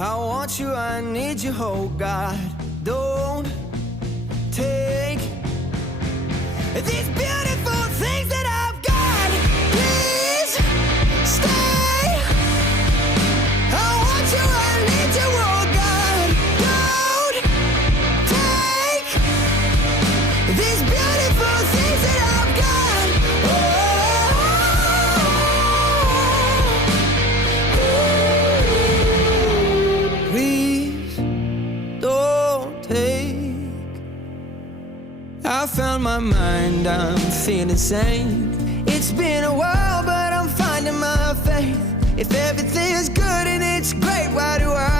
I want you, I need you, oh God. Don't take these beautiful things that I've got. Please stay. I want you, I need you, oh God. Don't take these beautiful things that I've got. Please don't take. I found my mind, I'm feeling sane. It's been a while, but I'm finding my faith. If everything is good and it's great, why do I